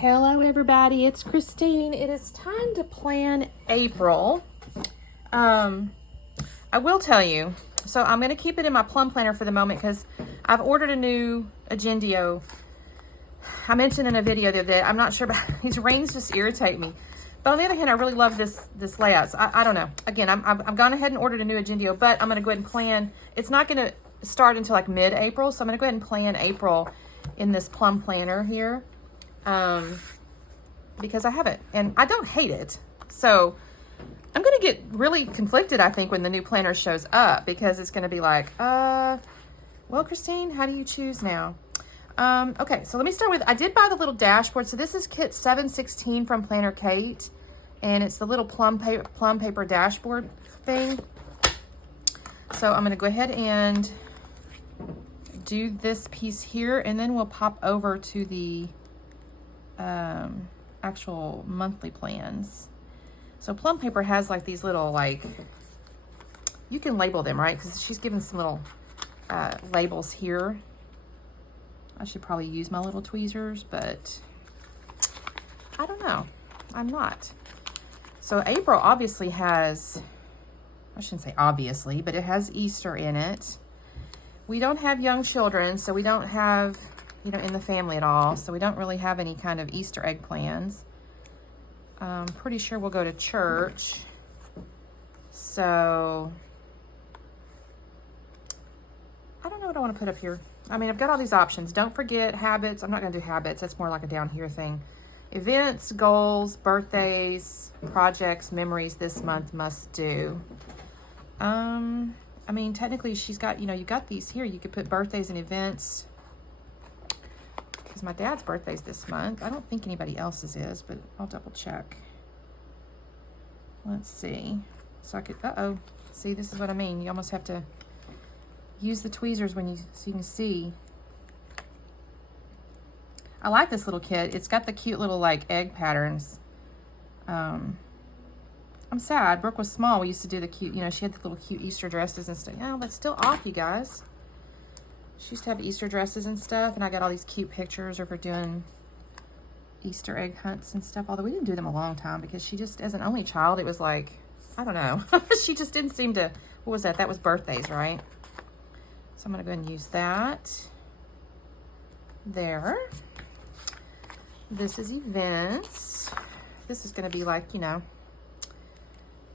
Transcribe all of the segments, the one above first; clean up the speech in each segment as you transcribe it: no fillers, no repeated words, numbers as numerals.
Hello everybody, it's Christine. It is time to plan April. I will tell you, so I'm going to keep it in my plum planner for the moment because I've ordered a new Agendio. I mentioned in a video the other day, I'm not sure about these rings, just irritate me. But on the other hand, I really love this layout. So I don't know. Again, I've gone ahead and ordered a new Agendio, but I'm going to go ahead and plan. It's not going to start until like mid-April, so I'm going to go ahead and plan April in this plum planner here. Because I have it and I don't hate it. So I'm going to get really conflicted, I think, when the new planner shows up, because it's going to be like, well, Christine, how do you choose now? Okay, so let me start with, I did buy the little dashboard. So this is kit 716 from PlannerKate, and it's the little plum paper dashboard thing. So I'm going to go ahead and do this piece here, and then we'll pop over to the actual monthly plans. So Plum Paper has like these little, like, you can label them, right? Because she's given some little labels here. I should probably use my little tweezers, but I don't know. I'm not. So April obviously has, I shouldn't say obviously, but it has Easter in it. We don't have young children, so we don't have, you know, in the family at all. So we don't really have any kind of Easter egg plans. I'm pretty sure we'll go to church. So I don't know what I want to put up here. I mean, I've got all these options. Don't forget habits. I'm not going to do habits. That's more like a down here thing. Events, goals, birthdays, projects, memories this month must do. I mean, technically she's got, you know, you got these here. You could put birthdays and events. Because my dad's birthday's this month. I don't think anybody else's is, but I'll double check. Let's see. So I could, see, this is what I mean. You almost have to use the tweezers when you, so you can see. I like this little kit. It's got the cute little like egg patterns. I'm sad. Brooke was small. We used to do the cute, you know, she had the little cute Easter dresses and stuff. Yeah, that's still off, you guys. She used to have Easter dresses and stuff, and I got all these cute pictures of her doing Easter egg hunts and stuff, although we didn't do them a long time because she just, as an only child, it was like, I don't know. She just didn't seem to, what was that? That was birthdays, right? So I'm going to go ahead and use that. There. This is events. This is going to be like, you know,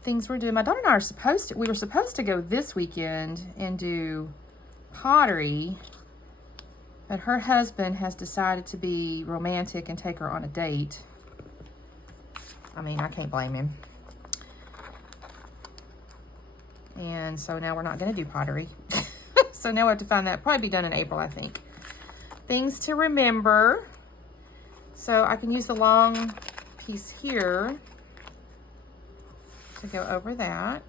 things we're doing. My daughter and I are supposed to, we were supposed to go this weekend and do pottery, but her husband has decided to be romantic and take her on a date. I mean, I can't blame him. And so now we're not going to do pottery. So now we have to find that. Probably be done in April, I think. Things to remember. So I can use the long piece here to go over that.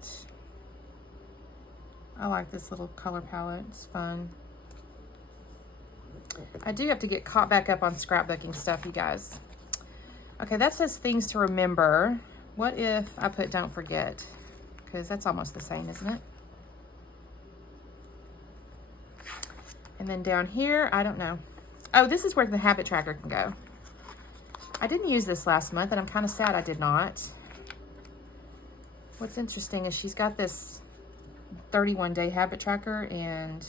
I like this little color palette. It's fun. I do have to get caught back up on scrapbooking stuff, you guys. Okay, that says things to remember. What if I put don't forget? Because that's almost the same, isn't it? And then down here, I don't know. Oh, this is where the habit tracker can go. I didn't use this last month, and I'm kind of sad I did not. What's interesting is she's got this 31-day habit tracker, and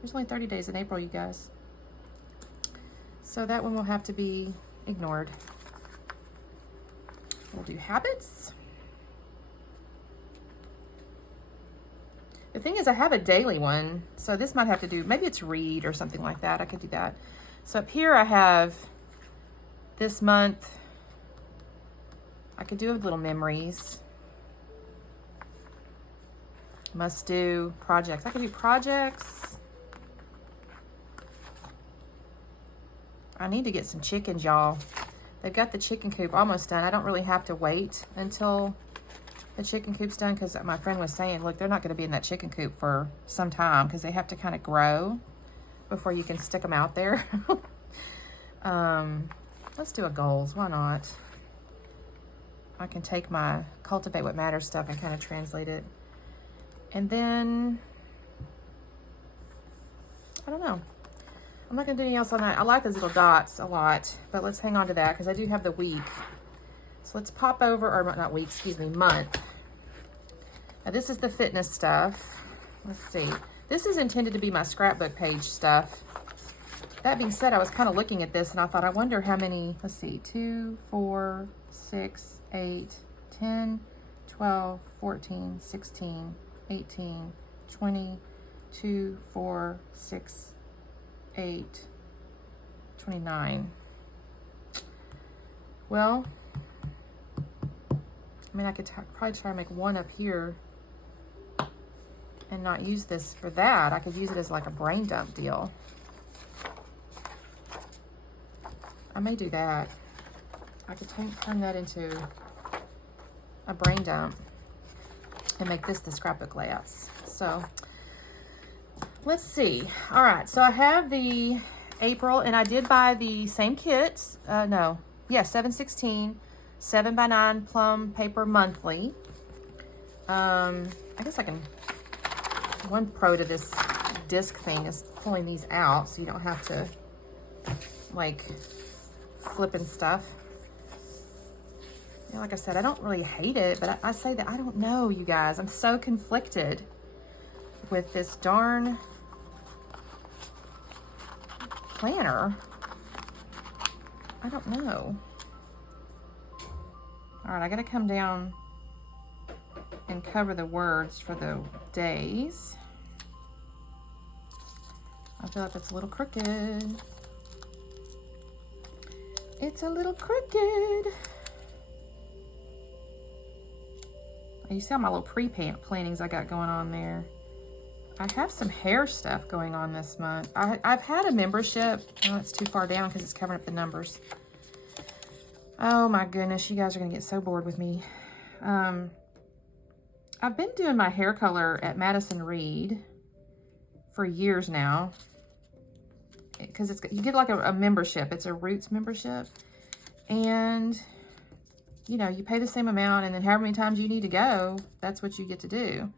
there's only 30 days in April, you guys. So that one will have to be ignored. We'll do habits. The thing is, I have a daily one, so this might have to do, maybe it's read or something like that. I could do that. So up here I have this month. I could do little memories. Must do projects. I could do projects. I need to get some chickens, y'all. They've got the chicken coop almost done. I don't really have to wait until the chicken coop's done, because my friend was saying, look, they're not going to be in that chicken coop for some time because they have to kind of grow before you can stick them out there. Let's do a goals. Why not? I can take my Cultivate What Matters stuff and kind of translate it. And then, I don't know. I'm not gonna do anything else on that. I like those little dots a lot, but let's hang on to that because I do have the week. So let's pop over, or not week, excuse me, month. Now this is the fitness stuff. Let's see. This is intended to be my scrapbook page stuff. That being said, I was kind of looking at this and I thought, I wonder how many, let's see, 2, 4, 6, 8, 10, 12, 14, 16, 18, 20, 2, 4, 6, 8, 29. Well, I mean, I could probably try to make one up here and not use this for that. I could use it as like a brain dump deal. I may do that. I could turn that into a brain dump and make this the scrapbook layouts. So let's see. All right, so I have the April, and I did buy the same kits. No, yeah, 7/16, 7x9 plum paper monthly. I guess I can, one pro to this disc thing is pulling these out so you don't have to like flipping stuff. You know, like I said, I don't really hate it, but I say that I don't know, you guys. I'm so conflicted with this darn planner. I don't know. All right, I gotta come down and cover the words for the days. I feel like that's a little crooked. It's a little crooked. You see all my little pre-plannings I got going on there. I have some hair stuff going on this month. I've had a membership. Oh, it's too far down because it's covering up the numbers. Oh my goodness, you guys are gonna get so bored with me. I've been doing my hair color at Madison Reed for years now. Because you get like a membership. It's a Roots membership. And, you know, you pay the same amount, and then however many times you need to go, that's what you get to do.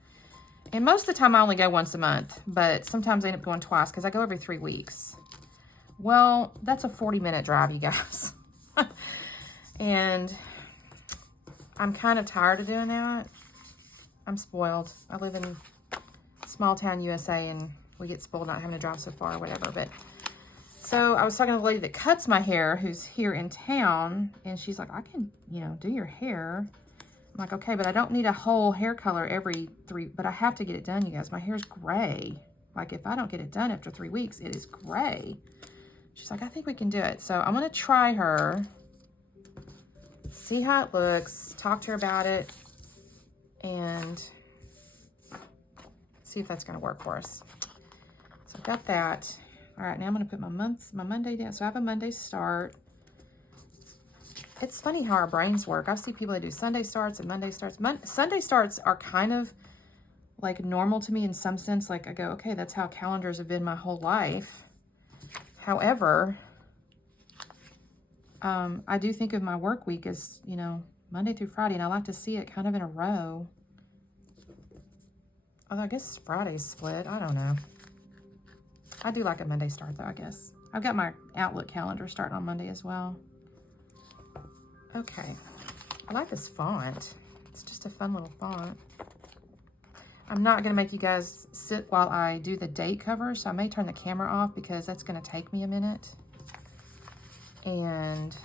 And most of the time I only go once a month, but sometimes I end up going twice because I go every 3 weeks. Well, that's a 40-minute drive, you guys. And I'm kind of tired of doing that. I'm spoiled. I live in small town USA, and we get spoiled not having to drive so far or whatever. But so I was talking to the lady that cuts my hair who's here in town, and she's like, I can, you know, do your hair. I'm like, okay, but I don't need a whole hair color every 3, but I have to get it done, you guys. My hair's gray. Like, if I don't get it done after 3 weeks, it is gray. She's like, I think we can do it. So I'm going to try her, see how it looks, talk to her about it, and see if that's going to work for us. So I've got that. All right, now I'm going to put my Monday down. So I have a Monday start. It's funny how our brains work. I see people that do Sunday starts and Monday starts. Sunday starts are kind of like normal to me in some sense. Like I go, okay, that's how calendars have been my whole life. However, I do think of my work week as, you know, Monday through Friday, and I like to see it kind of in a row. Although I guess Friday's split. I don't know. I do like a Monday start though, I guess. I've got my Outlook calendar starting on Monday as well. Okay. I like this font. It's just a fun little font. I'm not going to make you guys sit while I do the date cover, so I may turn the camera off because that's going to take me a minute. And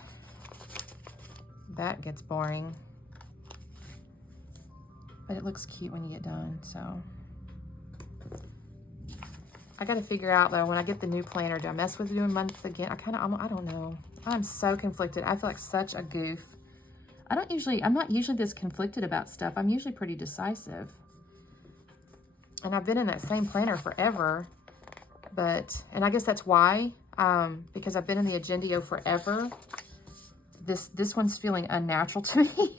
that gets boring. But it looks cute when you get done, so. I got to figure out though, when I get the new planner, do I mess with doing month again? I don't know. I'm so conflicted. I feel like such a goof. I'm not usually this conflicted about stuff. I'm usually pretty decisive. And I've been in that same planner forever, and I guess that's why, because I've been in the Agendio forever. This one's feeling unnatural to me,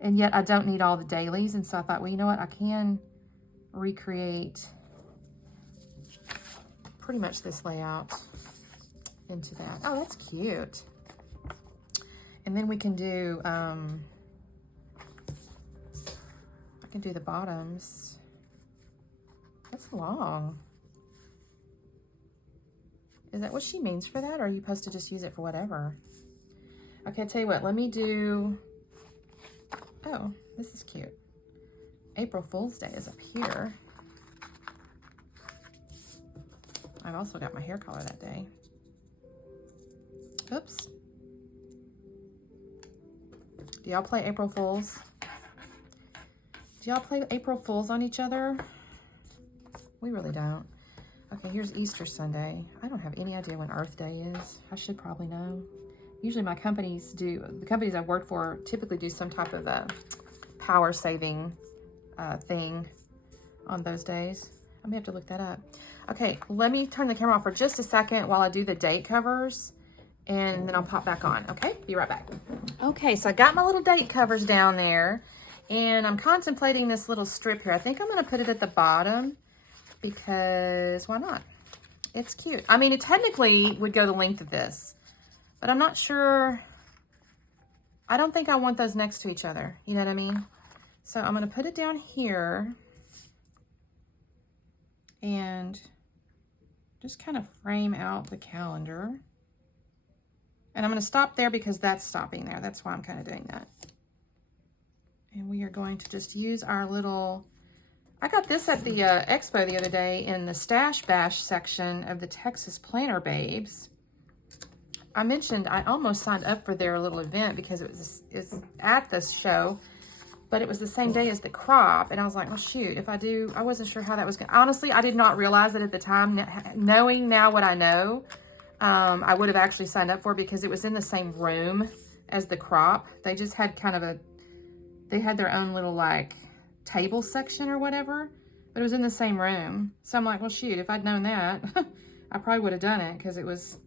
and yet I don't need all the dailies. And so I thought, well, you know what? I can recreate pretty much this layout into that. Oh, that's cute. And then we can do, I can do the bottoms. That's long. Is that what she means for that? Or are you supposed to just use it for whatever? Okay, I'll tell you what, let me do, oh, this is cute. April Fool's Day is up here. I've also got my hair color that day. Oops. Do y'all play April Fools? Do y'all play April Fools on each other? We really don't. Okay, here's Easter Sunday. I don't have any idea when Earth Day is. I should probably know. Usually my companies do, the companies I've worked for typically do some type of a power saving thing on those days. I may have to look that up. Okay, let me turn the camera off for just a second while I do the date covers, and then I'll pop back on, okay? Be right back. Okay, so I got my little date covers down there, and I'm contemplating this little strip here. I think I'm gonna put it at the bottom because why not? It's cute. I mean, it technically would go the length of this, but I'm not sure. I don't think I want those next to each other. You know what I mean? So I'm gonna put it down here and just kind of frame out the calendar. And I'm gonna stop there because that's stopping there. That's why I'm kind of doing that. And we are going to just use our little, I got this at the expo the other day in the Stash Bash section of the Texas Planner Babes. I mentioned I almost signed up for their little event because it's at this show, but it was the same day as the crop. And I was like, well, shoot, if I do, I wasn't sure how that was going to, honestly, I did not realize it at the time. Knowing now what I know, I would have actually signed up for it because it was in the same room as the crop. They just had kind of they had their own little like table section or whatever, but it was in the same room. So I'm like, well, shoot, if I'd known that, I probably would have done it because it was,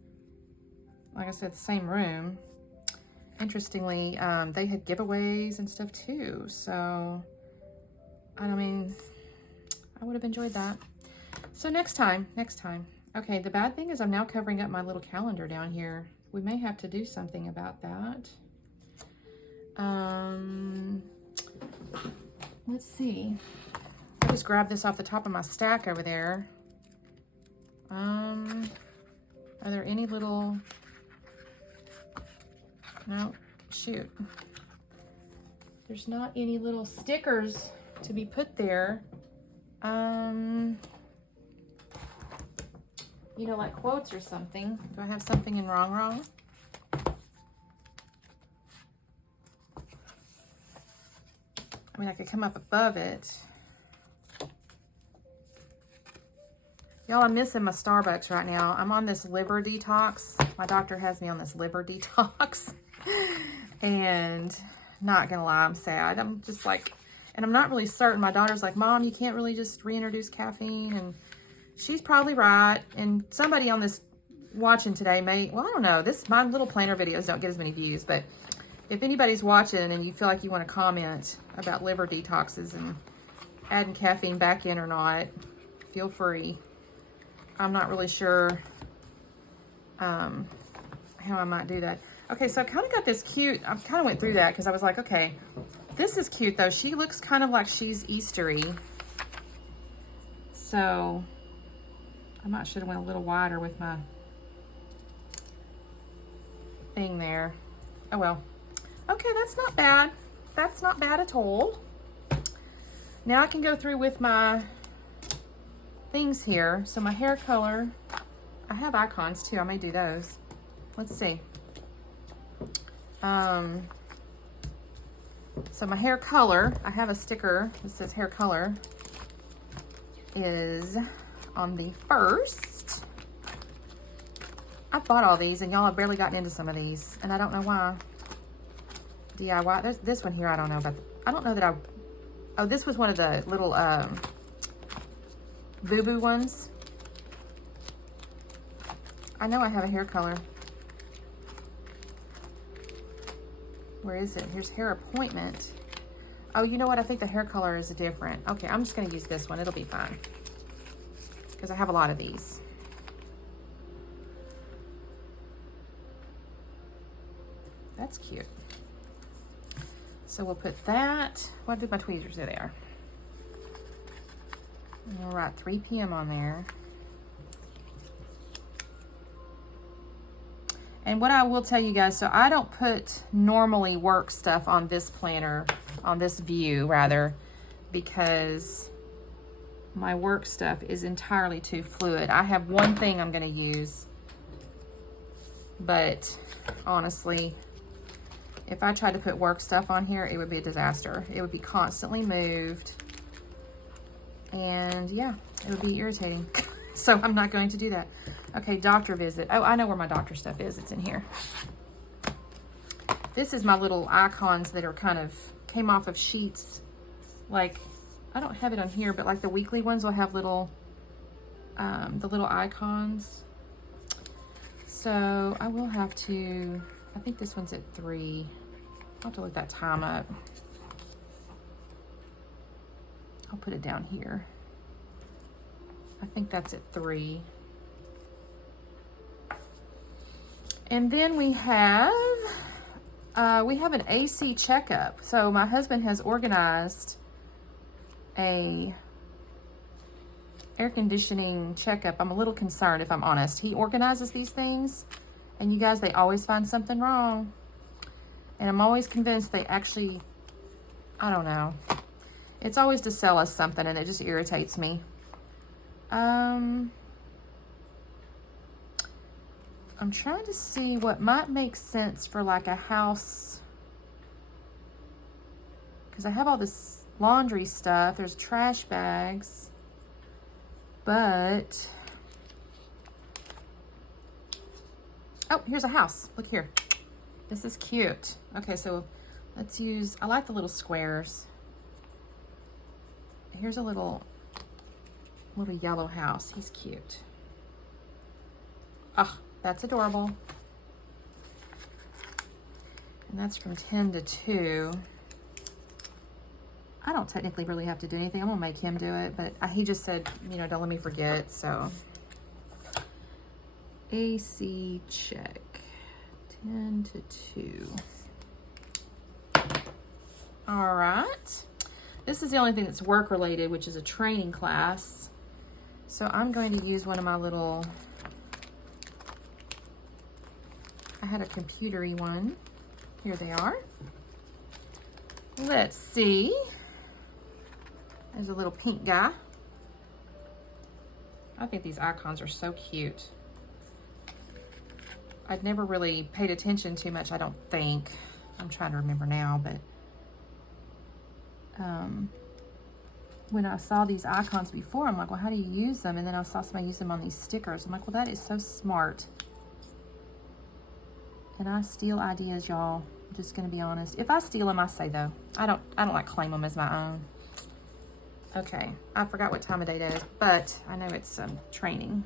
like I said, the same room. Interestingly, they had giveaways and stuff too. So, I mean, I would have enjoyed that. So next time. Okay, the bad thing is I'm now covering up my little calendar down here. We may have to do something about that. Let's see. I just grabbed this off the top of my stack over there. Are there any little... No, shoot. There's not any little stickers to be put there. You know, like quotes or something. Do I have something in wrong? I mean, I could come up above it. Y'all, I'm missing my Starbucks right now. I'm on this liver detox. My doctor has me on this liver detox. And not gonna lie, I'm sad. I'm just like, and I'm not really certain. My daughter's like, Mom, you can't really just reintroduce caffeine. And she's probably right. And somebody on this watching today may, well, I don't know. My little planner videos don't get as many views, but if anybody's watching and you feel like you want to comment about liver detoxes and adding caffeine back in or not, feel free. I'm not really sure how I might do that. Okay, so I kind of got this cute, I kind of went through that because I was like, okay, this is cute though. She looks kind of like she's Eastery. So I might should have went a little wider with my thing there. Oh well. Okay, that's not bad. That's not bad at all. Now I can go through with my things here. So my hair color, I have icons too. I may do those. Let's see. So my hair color, I have a sticker that says hair color is on the 1st. I bought all these and y'all have barely gotten into some of these and I don't know why. DIY, there's this one here. I don't know about, I don't know that oh, this was one of the little, boo-boo ones. I know I have a hair color. Where is it? Here's hair appointment. Oh, you know what? I think the hair color is different. Okay, I'm just going to use this one. It'll be fine. Because I have a lot of these. That's cute. So we'll put that. What did my tweezers do there? And we'll write 3 p.m. on there. And what I will tell you guys, so I don't put normally work stuff on this planner, on this view rather, because my work stuff is entirely too fluid. I have one thing I'm gonna use, but honestly, if I tried to put work stuff on here, it would be a disaster. It would be constantly moved. And yeah, it would be irritating. So I'm not going to do that. Okay, doctor visit. Oh, I know where my doctor stuff is. It's in here. This is my little icons that are kind of, came off of sheets. Like, I don't have it on here, but like the weekly ones will have little, the little icons. So I will have to, I think this one's at 3. I'll have to look that time up. I'll put it down here. I think that's at 3. And then we have an AC checkup. So my husband has organized a air conditioning checkup. I'm a little concerned, if I'm honest. He organizes these things, and you guys, they always find something wrong. And I'm always convinced they actually, I don't know. It's always to sell us something, and it just irritates me. I'm trying to see what might make sense for like a house, because I have all this laundry stuff. There's trash bags, but oh, here's a house. Look here. This is cute. Okay, so let's use, I like the little squares. Here's a little yellow house. He's cute. Oh, that's adorable. And that's from 10 to 2. I don't technically really have to do anything. I'm gonna make him do it, but he just said, you know, don't let me forget, so. AC check, 10 to 2. All right. This is the only thing that's work related, which is a training class. So I'm going to use one of my little, I had a computery one. Here they are. Let's see. There's a little pink guy. I think these icons are so cute. I'd never really paid attention too much, I don't think. I'm trying to remember now, but when I saw these icons before, I'm like, well, how do you use them? And then I saw somebody use them on these stickers. I'm like, well, that is so smart. And I steal ideas, y'all. I'm just gonna be honest. If I steal them, I say though. I don't like claim them as my own. Okay, I forgot what time of day it is, but I know it's training.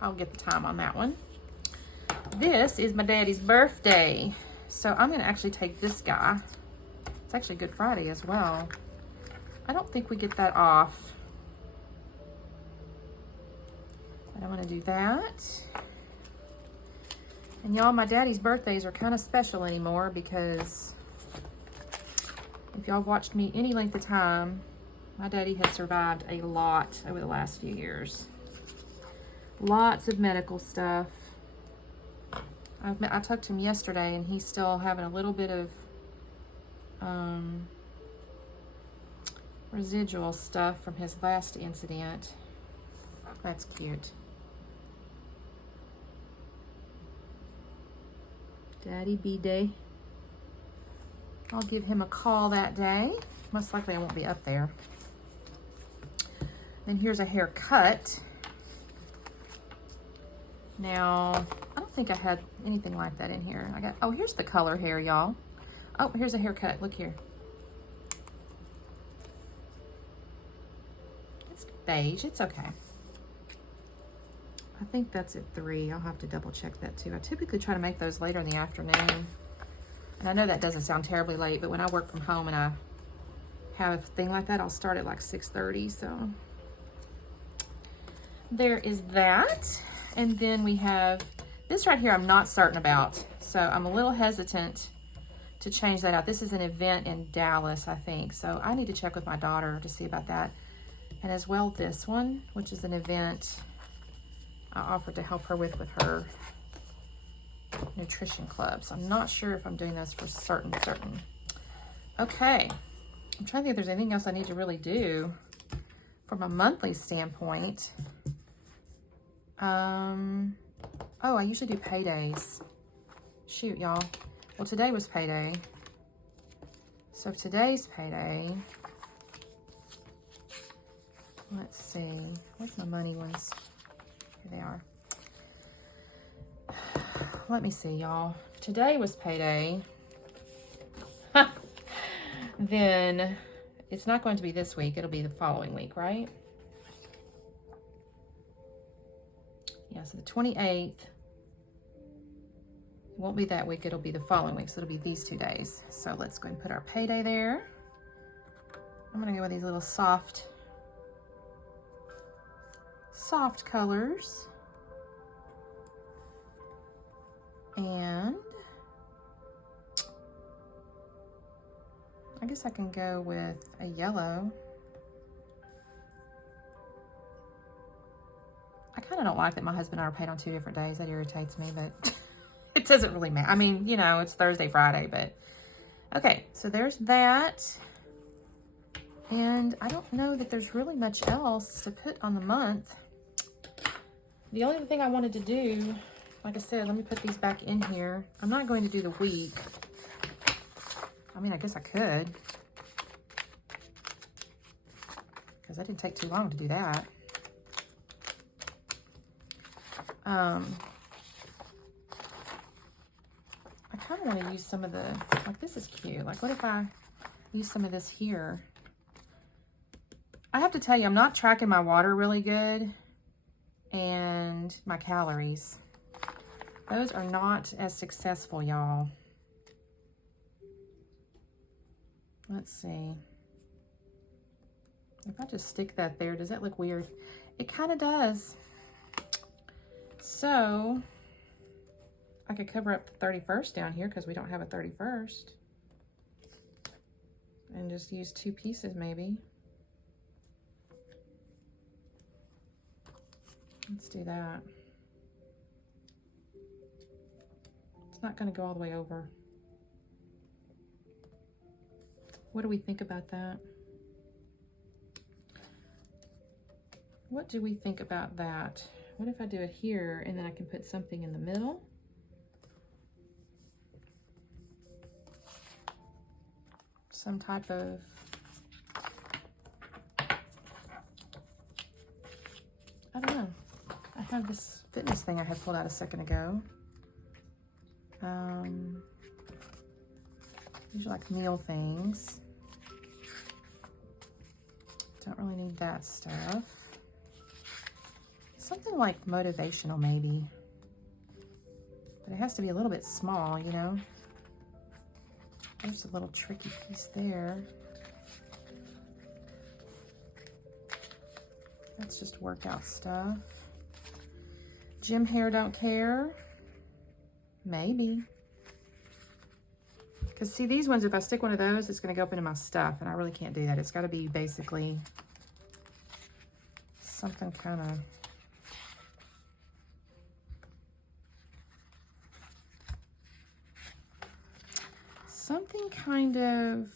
I'll get the time on that one. This is my daddy's birthday. So I'm gonna actually take this guy. It's actually Good Friday as well. I don't think we get that off. But I'm gonna do that. And y'all, my daddy's birthdays are kind of special anymore because if y'all watched me any length of time, my daddy has survived a lot over the last few years. Lots of medical stuff. I talked to him yesterday and he's still having a little bit of residual stuff from his last incident. That's cute. Daddy B-Day. I'll give him a call that day. Most likely I won't be up there. Then here's a haircut. Now, I don't think I had anything like that in here. I got, oh, here's the color hair, y'all. Oh, here's a haircut. Look here. It's beige. It's okay. I think that's at 3. I'll have to double check that too. I typically try to make those later in the afternoon. And I know that doesn't sound terribly late, but when I work from home and I have a thing like that, I'll start at like 6:30. So there is that. And then we have this right here I'm not certain about. So I'm a little hesitant to change that out. This is an event in Dallas, I think. So I need to check with my daughter to see about that. And as well this one, which is an event I offered to help her with her nutrition club. So I'm not sure if I'm doing this for certain. Okay, I'm trying to think if there's anything else I need to really do from a monthly standpoint. Oh, I usually do paydays. Shoot, y'all. Well, today was payday. So today's payday, let's see, where's my money ones? Here they are. Let me see, y'all. Today was payday. Then it's not going to be this week. It'll be the following week, right? Yeah, so the 28th. It won't be that week. It'll be the following week. So it'll be these 2 days. So let's go and put our payday there. I'm going to go with these little soft colors. And I guess I can go with a yellow. I kind of don't like that my husband and I are paid on 2 different days. That irritates me, but it doesn't really matter. I mean, you know, it's Thursday, Friday, but okay. So there's that. And I don't know that there's really much else to put on the month. The only thing I wanted to do, like I said, let me put these back in here. I'm not going to do the week. I mean, I guess I could, because that didn't take too long to do that. I kind of want to use some of the, like this is cute. Like what if I use some of this here? I have to tell you, I'm not tracking my water really good and my calories. Those are not as successful, y'all. Let's see. If I just stick that there, does that look weird? It kind of does. So I could cover up the 31st down here because we don't have a 31st. And just use 2 pieces maybe. Let's do that. It's not going to go all the way over. What do we think about that? What do we think about that? What if I do it here and then I can put something in the middle? Some type of I don't know. I have this fitness thing I had pulled out a second ago. These are like meal things. Don't really need that stuff. Something like motivational maybe. But it has to be a little bit small, you know. There's a little tricky piece there. That's just workout stuff. Gym hair, don't care. Maybe. Because see, these ones, if I stick one of those, it's going to go up into my stuff, and I really can't do that. It's got to be basically something kind of... Something kind of...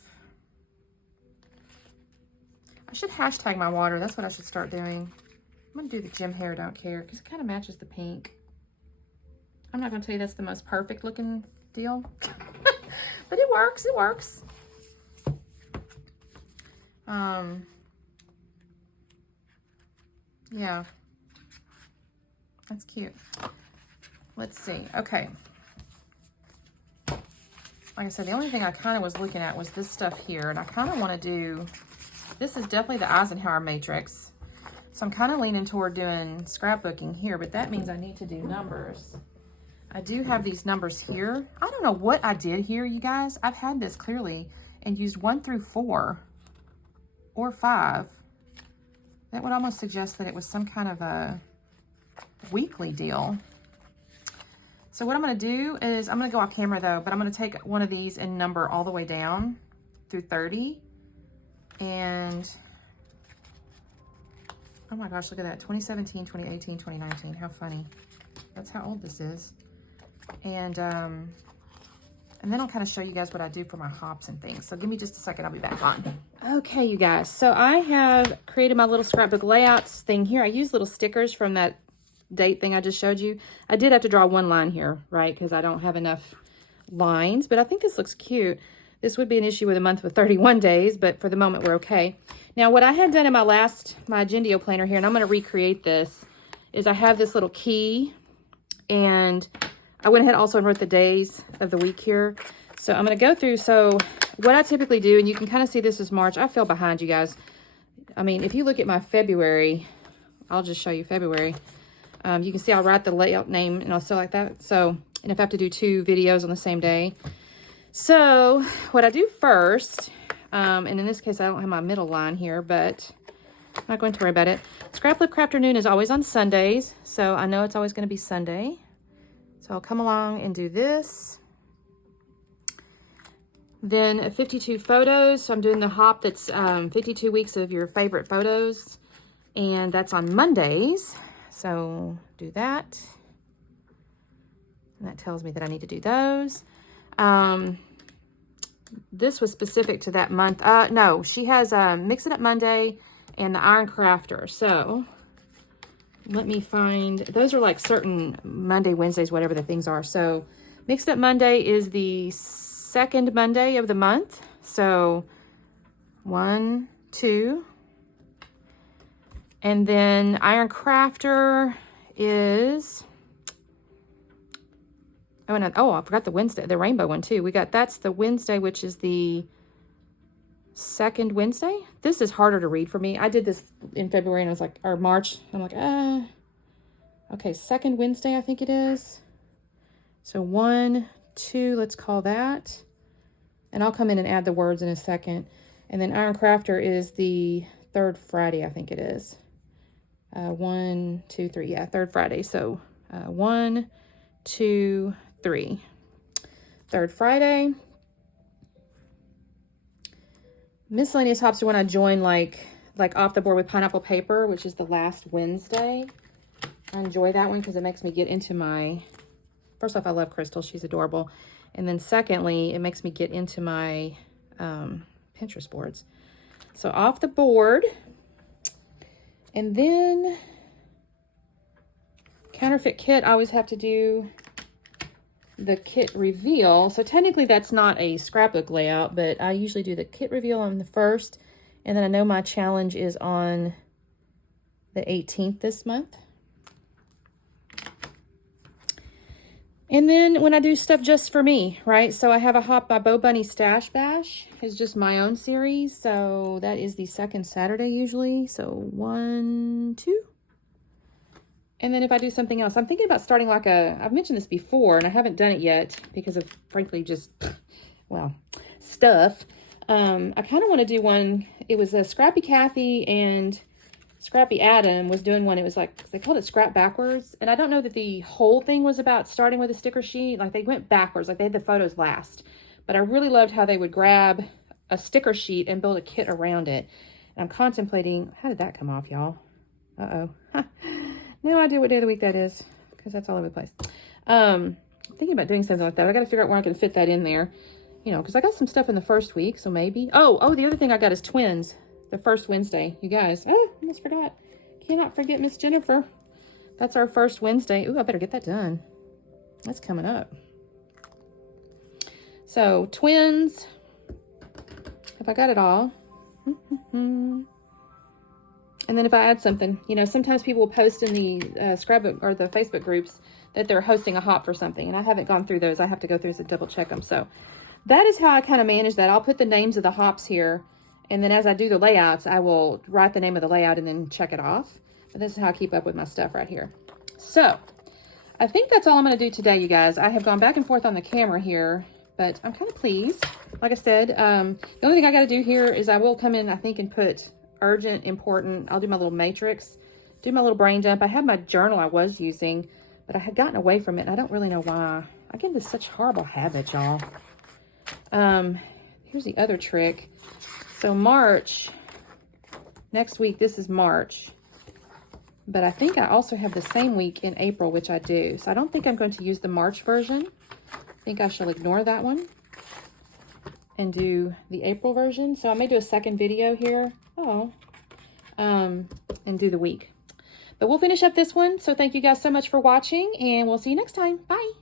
I should hashtag my water. That's what I should start doing. I'm going to do the gym hair, don't care, because it kind of matches the pink. I'm not going to tell you that's the most perfect looking deal. But it works. It works. Yeah. That's cute. Let's see. Okay. Like I said, the only thing I kind of was looking at was this stuff here. And I kind of want to do... This is definitely the Eisenhower matrix. So I'm kind of leaning toward doing scrapbooking here, but that means I need to do numbers. I do have these numbers here. I don't know what I did here, you guys. I've had this clearly and used 1 through 4 or 5. That would almost suggest that it was some kind of a weekly deal. So what I'm going to do is, I'm going to go off camera though, but I'm going to take one of these and number all the way down through 30. And Oh my gosh, look at that. 2017, 2018, 2019. How funny. That's how old this is. And then I'll kind of show you guys what I do for my hops and things. So give me just a second, I'll be back on. Okay, you guys. So I have created my little scrapbook layouts thing here. I use little stickers from that date thing I just showed you. I did have to draw one line here, right? Because I don't have enough lines, but I think this looks cute. This would be an issue with a month with 31 days, but for the moment, we're okay. Now, what I had done in my Agendio planner here, and I'm going to recreate this, is I have this little key, and I went ahead also and wrote the days of the week here. So I'm going to go through. So what I typically do, and you can kind of see this is March. I feel behind, you guys. I mean, if you look at my February, I'll just show you February. You can see I'll write the layout name and I'll still like that. So, and if I have to do 2 videos on the same day. So what I do first, and in this case, I don't have my middle line here, but I'm not going to worry about it. Scrapbook Crafternoon is always on Sundays. So I know it's always going to be Sunday. So I'll come along and do this. Then 52 photos. So I'm doing the hop that's 52 weeks of your favorite photos. And that's on Mondays. So do that. And that tells me that I need to do those. This was specific to that month. No, she has Mix It Up Monday and the Iron Crafter. So let me find, those are like certain Monday, Wednesdays, whatever the things are. So Mix It Up Monday is the second Monday of the month. So 1, 2. And then Iron Crafter is, I forgot the Wednesday, the rainbow one too. That's the Wednesday, which is the second Wednesday. This is harder to read for me. I did this in February and I was like, or March. I'm like, okay, second Wednesday, I think it is. So 1, 2, let's call that. And I'll come in and add the words in a second. And then Iron Crafter is the third Friday, I think it is. 1, 2, 3, yeah, third Friday. So 1, 2, 3. Third Friday. Miscellaneous hops are when I join like off the board with pineapple paper, which is the last Wednesday. I enjoy that one because it makes me get into my, first off, I love Crystal. She's adorable. And then secondly, it makes me get into my Pinterest boards. So off the board. And then counterfeit kit, I always have to do the kit reveal. So technically that's not a scrapbook layout, but I usually do the kit reveal on the 1st. And then I know my challenge is on the 18th this month. And then when I do stuff just for me, right? So I have a hop by Bo Bunny Stash Bash. It's just my own series. So that is the second Saturday usually. So 1, 2. And then if I do something else, I'm thinking about starting like I've mentioned this before and I haven't done it yet because of frankly just, well, stuff. I kind of want to do one. It was a Scrappy Kathy and Scrappy Adam was doing one. It was like, they called it Scrap Backwards. And I don't know that the whole thing was about starting with a sticker sheet. Like they went backwards, like they had the photos last. But I really loved how they would grab a sticker sheet and build a kit around it. And I'm contemplating, how did that come off, y'all? Uh-oh. No idea what day of the week that is because that's all over the place. I'm thinking about doing something like that. I got to figure out where I can fit that in there. You know, because I got some stuff in the first week, so maybe. Oh, the other thing I got is twins. The first Wednesday, you guys. Oh, almost forgot. Cannot forget Miss Jennifer. That's our first Wednesday. Ooh, I better get that done. That's coming up. So, twins. Have I got it all? And then if I add something, you know, sometimes people will post in the scrapbook or the Facebook groups that they're hosting a hop for something. And I haven't gone through those. I have to go through and double check them. So that is how I kind of manage that. I'll put the names of the hops here. And then as I do the layouts, I will write the name of the layout and then check it off. But this is how I keep up with my stuff right here. So I think that's all I'm going to do today, you guys. I have gone back and forth on the camera here, but I'm kind of pleased. Like I said, the only thing I got to do here is I will come in, I think, and put urgent, important. I'll do my little matrix, do my little brain dump. I had my journal I was using, but I had gotten away from it, and I don't really know why. I get into such horrible habits, y'all. Here's the other trick. So March, next week, this is March. But I think I also have the same week in April, which I do. So I don't think I'm going to use the March version. I think I shall ignore that one and do the April version. So I may do a second video here. And do the week. But we'll finish up this one. So thank you guys so much for watching, and we'll see you next time. Bye.